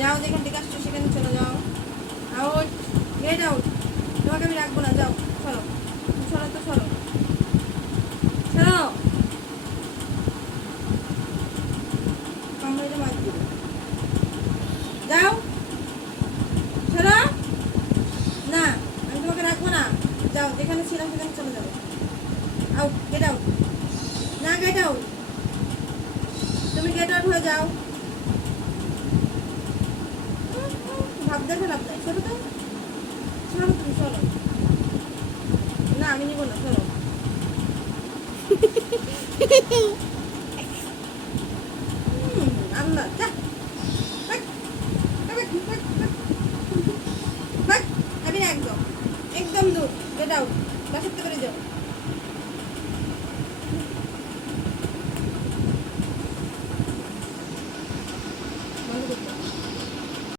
যাও, যেখান থেকে আসছো সেখানে চলে যাও। Out, get out. তোমাকে আমি রাখবো না, যাও। সরো, সরো তো, সরো, সরো। কামড়ে মার দিবে। যাও, সরো। না, আমি তোমাকে রাখবো না। যাও, যেখানে ছিলাম সেখানে চলে যাবে। Out, get out. না, গেট আউট। তুমি গেট আউট হয়ে যাও। ভাব দেখে লাভ নাই, সরো তো, সরো, তুমি সরো। না, আমি নিবো না, সরো।